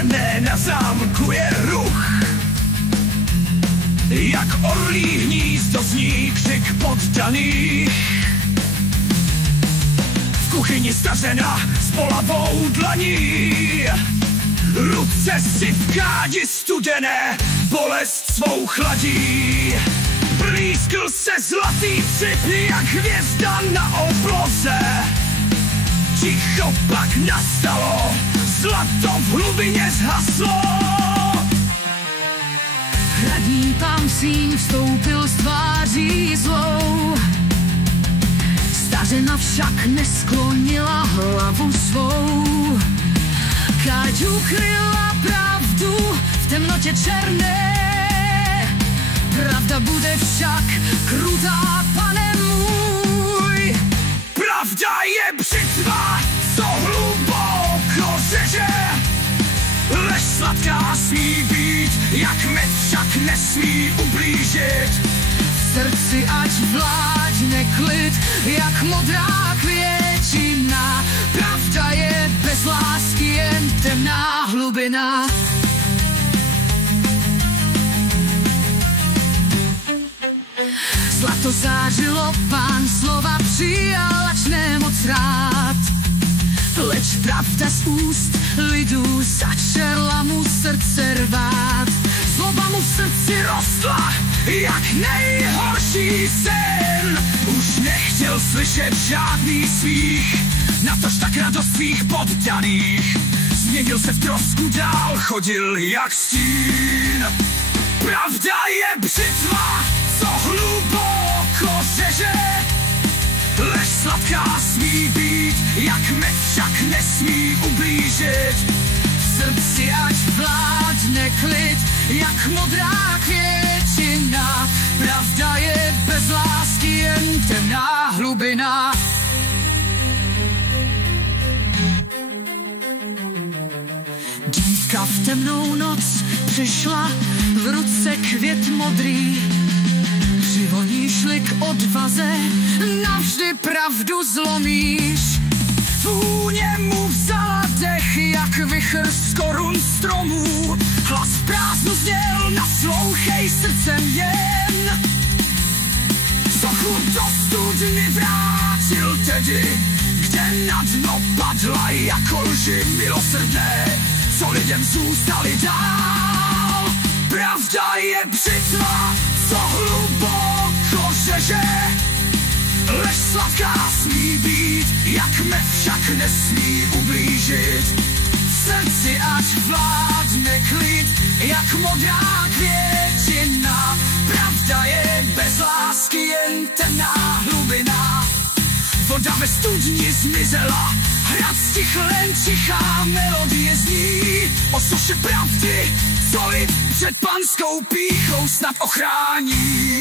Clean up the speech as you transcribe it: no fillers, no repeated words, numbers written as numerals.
Věrné na zámku je ruch. Jak orlí hnízdo zní křik poddaných. V kuchyni stařena s polavou dlaní. Ruce si v kádi studené bolest svou chladí. Blízkl se zlatý cip jak hvězda na obloze. Ticho pak nastalo, zlato v hlubině zhaslo. Hradní pán svým vstoupil s tváří zlou. Stařena však nesklonila hlavu svou. Káď ukryla pravdu v temnotě černé. Pravda bude však krutá, pane můj. Pravda je břitva, co hluboko řeže. Lež sladká smí být, jak med však nesmí ublížit. V srdci ať vládne klid, jak modrá květina. Pravda je bez lásky jen temná hlubina. Zlato zářilo, pán slova přijal, ač nemoc rád. Leč pravda z úst lidu začala mu srdce rvát. Zloba mu v srdci rostla, jak nejhorší sen. Už nechtěl slyšet žádný smích, natož tak radost svých poddaných. Změnil se v trosku, dál chodil jak stín. Pravda je břitva, co hluboko řeže. Lež sladká smí být, jak med však nesmí ublížit. V srdci ať vládne klid, jak modrá květina. Pravda je bez lásky jen temná hlubina. Dívka v temnou noc přišla, v ruce květ modrý. Přihoníš-li k odvaze, navždy pravdu zlomíš. Vůně mu vzala dech, jak vichr z korun stromů. Hlas prázdnu zněl, naslouchej srdcem jen. Sochu do studny vrátil tedy, kde na dno padla jako lži milosrdné, co lidem zůstali dál. Pravda je břitva, co hluboko řeže. Lež sladká smí být, jak med však nesmí ublížit. V srdci ať vládne klid, jak modrá květina. Pravda je bez lásky jen temná hlubina. Voda ve studni zmizela, hrad stichl, jen tichá melodie zní. O soše pravdy, co lid před panskou pýchou snad ochrání.